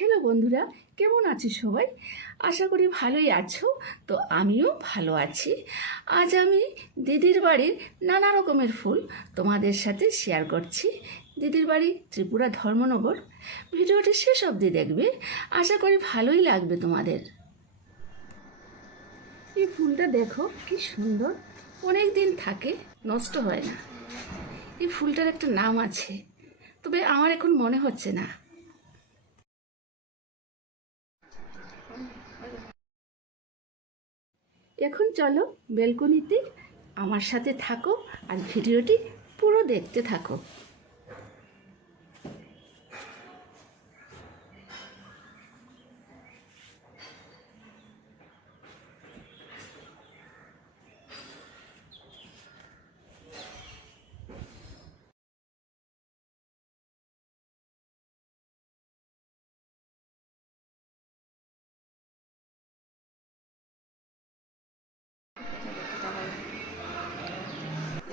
Hello বন্ধুরা, কেমন আছো সবাই? আশা করি ভালোই আছো, তো আমিও ভালো আছি। আজ আমি দিদির বাড়ির নানা রকমের ফুল তোমাদের সাথে শেয়ার করছি। দিদির বাড়ি ত্রিপুরা ধর্মনগর। ভিডিওটি শেষ অবধি দেখবে, আশা করি ভালোই লাগবে তোমাদের। এই ফুলটা দেখো, কি সুন্দর। অনেক দিন থাকে, নষ্ট হয় না। এই ফুলটার একটা নাম আছে, তবে আমার এখন মনে হচ্ছে না। এখন চলো বেলকনিতে আমার সাথে থাকো আর ভিডিওটি পুরো দেখতে থাকো।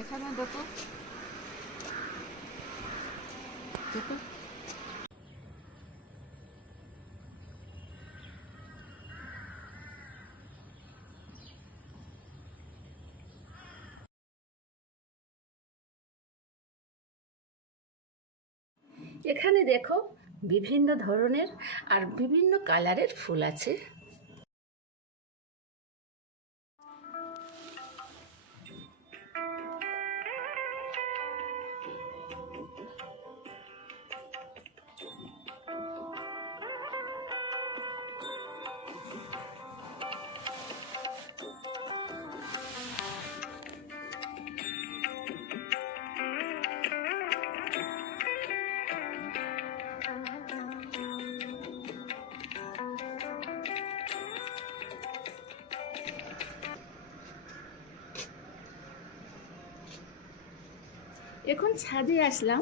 এখানে দেখো। দেখো। এখানে দেখো বিভিন্ন ধরনের আর বিভিন্ন কালারের ফুল আছে। এখন ছাদে আসলাম,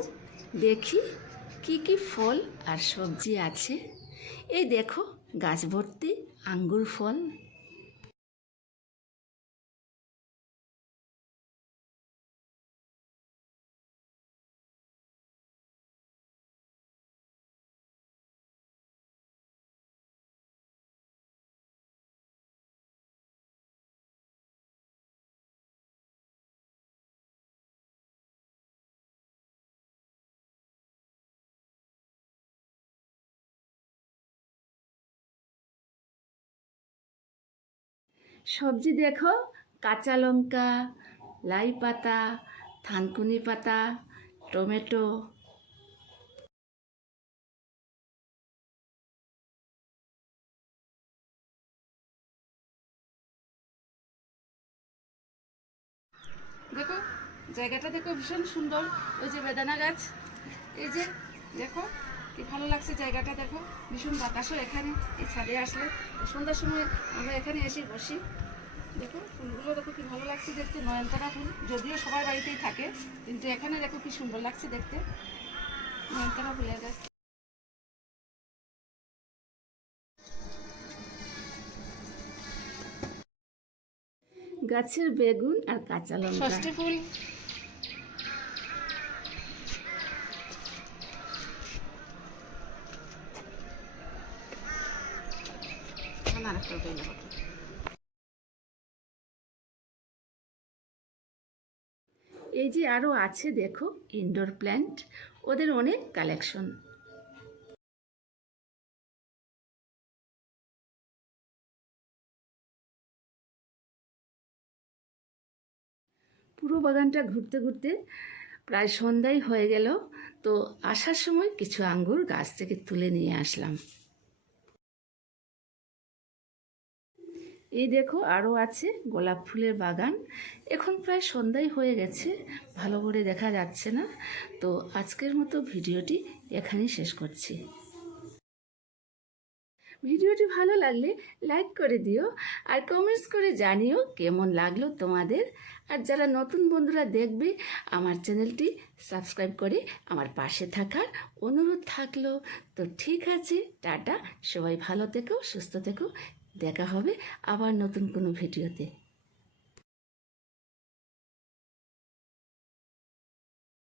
দেখি কি কি ফল আর সবজি আছে। এই দেখো, গাছ ভর্তি আঙ্গুর ফল। সবজি দেখো, কাঁচা লঙ্কা, লাই পাতা, থানকুনি পাতা, টমেটো। দেখো, জায়গাটা দেখো ভীষণ সুন্দর। ওই যে বেদানা গাছ, এই যে দেখো কি ভালো লাগছে জায়গাটা দেখো। ভীষণ বাতাসও এখানে এই ছাদে আসলে। সন্ধ্যার সময় আমরা এখানে এসে বসি। দেখো ফুলগুলো দেখো কি ভালো লাগছে দেখতে নয়নতারা ফুল। যদিও সবার বাড়িতেই থাকে কিন্তু এখানে দেখো কি সুন্দর লাগছে দেখতে। নয়নতারা ফুলের গাছ। গাছের বেগুন আর কাঁচা লঙ্কা। ষষ্ঠী ফুল। আমার একটা পেলে হতো এই যে আরও আছে দেখো ইনডোর প্ল্যান্ট ওদের অনেক কালেকশন পুরো বাগানটা ঘুরতে ঘুরতে প্রায় সন্ধ্যায় হয়ে গেল, তো আসার সময় কিছু আঙ্গুর গাছ থেকে তুলে নিয়ে আসলাম। এই দেখো আরও আছে গোলাপ ফুলের বাগান। এখন প্রায় সন্ধ্যাই হয়ে গেছে, ভালো করে দেখা যাচ্ছে না। তো আজকের মতো ভিডিওটি এখানেই শেষ করছি। ভিডিওটি ভালো লাগলে লাইক করে দিও আর কমেন্টস করে জানিও কেমন লাগল তোমাদের। আর যারা নতুন বন্ধুরা দেখবে, আমার চ্যানেলটি সাবস্ক্রাইব করে আমার পাশে থাকার অনুরোধ থাকল। তো ঠিক আছে, টাটা, সবাই ভালো থেকো, সুস্থ থেকো দেখা হবে আবার নতুন কোনো ভিডিওতে।